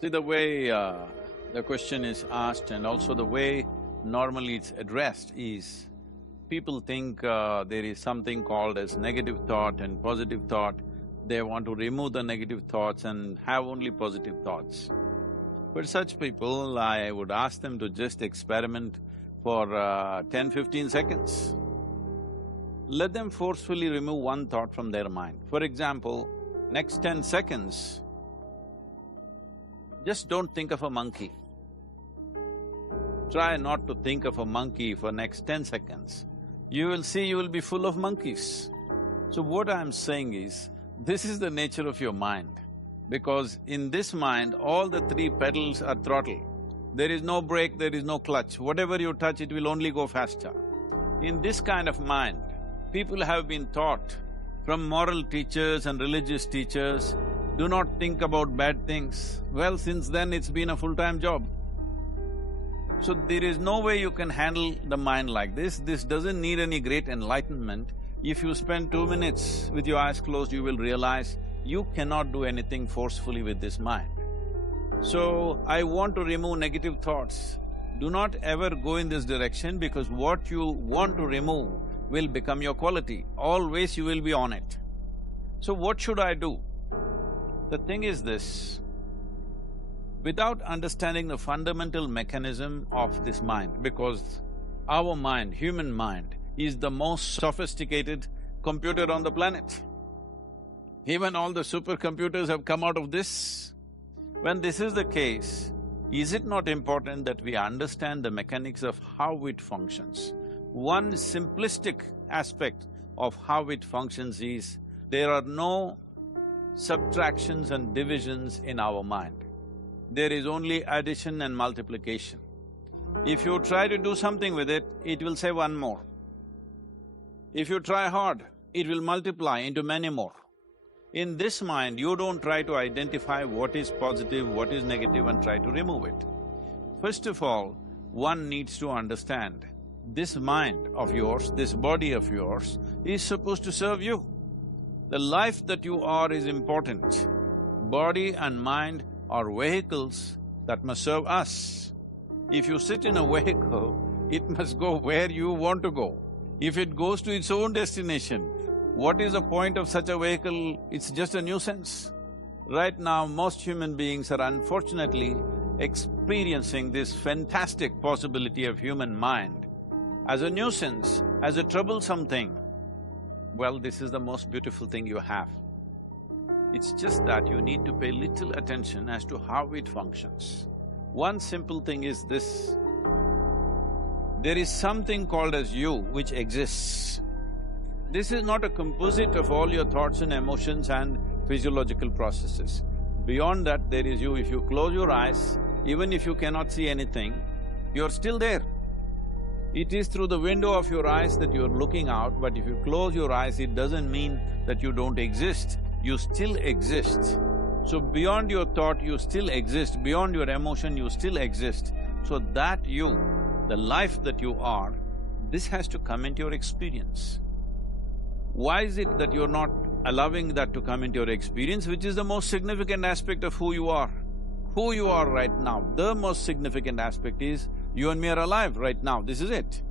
See, the way the question is asked and also the way normally it's addressed is, people think there is something called as negative thought and positive thought. They want to remove the negative thoughts and have only positive thoughts. For such people, I would ask them to just experiment for 10-15 seconds. Let them forcefully remove one thought from their mind. For example, next 10 seconds, just don't think of a monkey. Try not to think of a monkey for next 10 seconds. You will see you will be full of monkeys. So what I'm saying is, this is the nature of your mind, because in this mind, all the three pedals are throttle. There is no brake, there is no clutch. Whatever you touch, it will only go faster. In this kind of mind, people have been taught from moral teachers and religious teachers, do not think about bad things. Well, since then it's been a full-time job. So there is no way you can handle the mind like this. This doesn't need any great enlightenment. If you spend 2 minutes with your eyes closed, you will realize you cannot do anything forcefully with this mind. So, I want to remove negative thoughts. Do not ever go in this direction, because what you want to remove will become your quality. Always you will be on it. So what should I do? The thing is this, without understanding the fundamental mechanism of this mind, because our mind, human mind, is the most sophisticated computer on the planet. Even all the supercomputers have come out of this. When this is the case, is it not important that we understand the mechanics of how it functions? One simplistic aspect of how it functions is, there are no subtractions and divisions in our mind. There is only addition and multiplication. If you try to do something with it, it will say one more. If you try hard, it will multiply into many more. In this mind, you don't try to identify what is positive, what is negative and try to remove it. First of all, one needs to understand, this mind of yours, this body of yours, is supposed to serve you. The life that you are is important. Body and mind are vehicles that must serve us. If you sit in a vehicle, it must go where you want to go. If it goes to its own destination, what is the point of such a vehicle? It's just a nuisance. Right now, most human beings are unfortunately experiencing this fantastic possibility of human mind as a nuisance, as a troublesome thing. Well, this is the most beautiful thing you have. It's just that you need to pay little attention as to how it functions. One simple thing is this: there is something called as you which exists. This is not a composite of all your thoughts and emotions and physiological processes. Beyond that, there is you. If you close your eyes, even if you cannot see anything, you're still there. It is through the window of your eyes that you're looking out, but if you close your eyes, it doesn't mean that you don't exist. You still exist. So beyond your thought, you still exist. Beyond your emotion, you still exist. So that you, the life that you are, this has to come into your experience. Why is it that you're not allowing that to come into your experience, which is the most significant aspect of who you are? Who you are right now, the most significant aspect is, you and me are alive right now, this is it.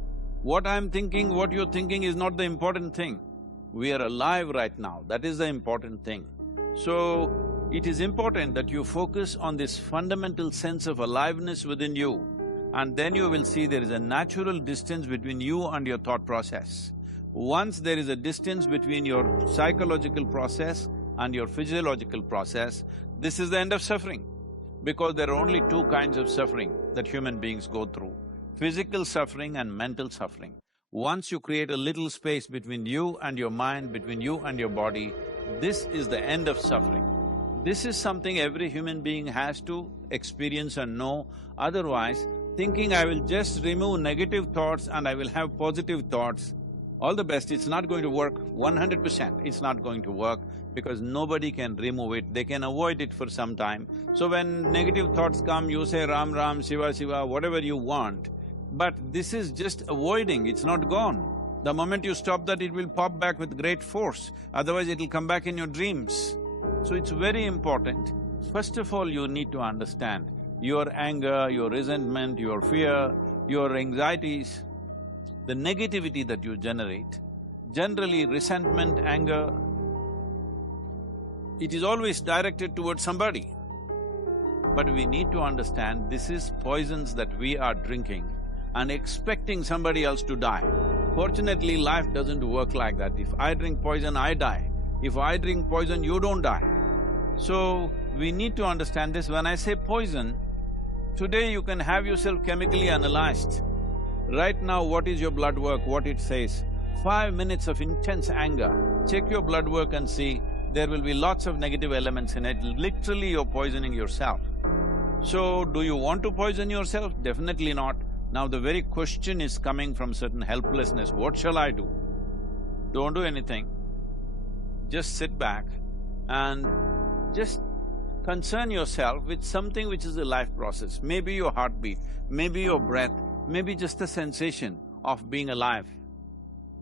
What I'm thinking, what you're thinking is not the important thing. We are alive right now, that is the important thing. So, it is important that you focus on this fundamental sense of aliveness within you, and then you will see there is a natural distance between you and your thought process. Once there is a distance between your psychological process and your physiological process, this is the end of suffering. Because there are only two kinds of suffering that human beings go through, physical suffering and mental suffering. Once you create a little space between you and your mind, between you and your body, this is the end of suffering. This is something every human being has to experience and know, otherwise thinking I will just remove negative thoughts and I will have positive thoughts, all the best, it's not going to work 100%, it's not going to work, because nobody can remove it, they can avoid it for some time. So when negative thoughts come, you say Ram Ram, Shiva Shiva, whatever you want, but this is just avoiding, it's not gone. The moment you stop that, it will pop back with great force, otherwise it'll come back in your dreams. So it's very important First of all, you need to understand your anger, your resentment, your fear, your anxieties, the negativity that you generate. Generally, resentment, anger, it is always directed towards somebody. But we need to understand this is poisons that we are drinking and expecting somebody else to die. Fortunately, life doesn't work like that. If I drink poison, I die. If I drink poison, you don't die. So, we need to understand this. When I say poison, today you can have yourself chemically analyzed. Right now, what is your blood work, what it says? 5 minutes of intense anger, check your blood work and see, there will be lots of negative elements in it. Literally, you're poisoning yourself. So, do you want to poison yourself? Definitely not. Now, the very question is coming from certain helplessness, what shall I do? Don't do anything. Just sit back and just concern yourself with something which is a life process. Maybe your heartbeat, maybe your breath, maybe just the sensation of being alive.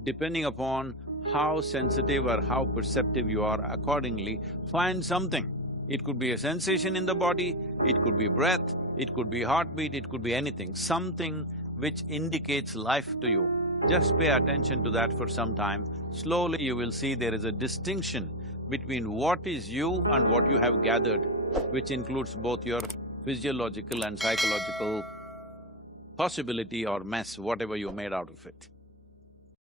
Depending upon how sensitive or how perceptive you are, accordingly, find something. It could be a sensation in the body, it could be breath, it could be heartbeat, it could be anything, something which indicates life to you. Just pay attention to that for some time. Slowly you will see there is a distinction between what is you and what you have gathered, which includes both your physiological and psychological possibility or mess, whatever you made out of it.